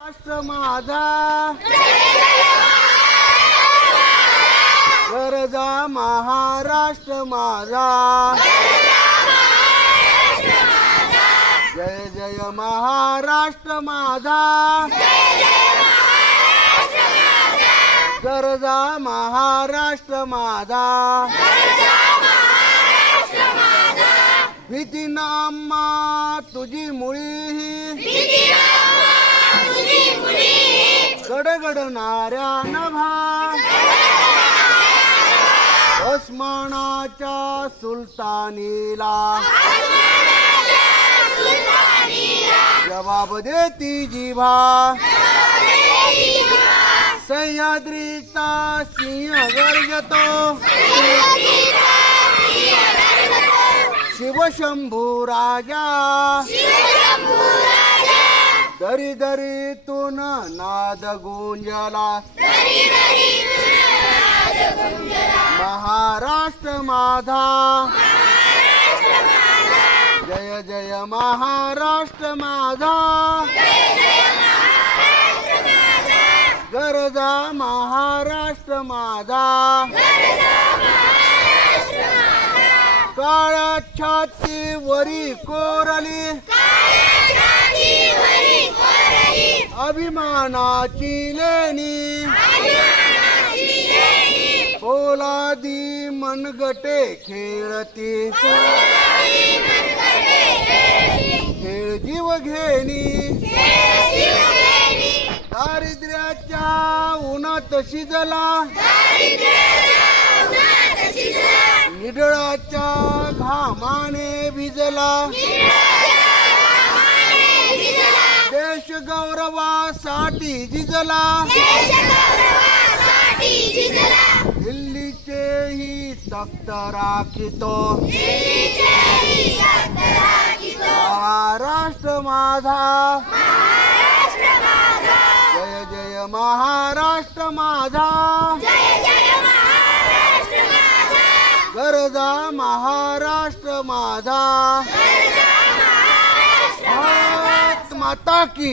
राष्ट्र माझा गरजा महाराष्ट्र माझा जय जय महाराष्ट्र माझा गरजा महाराष्ट्र माझा भीती नाम्मा तुझी मुळी गडगडणाऱ्या नभा ओस्मानाच्या सुलतानीला जबाब देती जिभा सह्याद्रीचा सिंह गर्जतो शिवशंभू राजा दरी दरीतून नाद गुंजला महाराष्ट्र माझा जय जय महाराष्ट्र माझा गरजा महाराष्ट्र माझा काळ्या छाती वरी कोरली अभिमानाची लेणी पोलादी मनगटे खेळती खेळ जीव घेणी दारिद्र्याच्या उन्हात शिजला निडळाच्या घामाने भिजला देश गौरवासाठी झिजला दिल्लीचे ही तख्त राखितो महाराष्ट्र माझा जय जय महाराष्ट्र माझा गरजा महाराष्ट्र माझा भारत माता की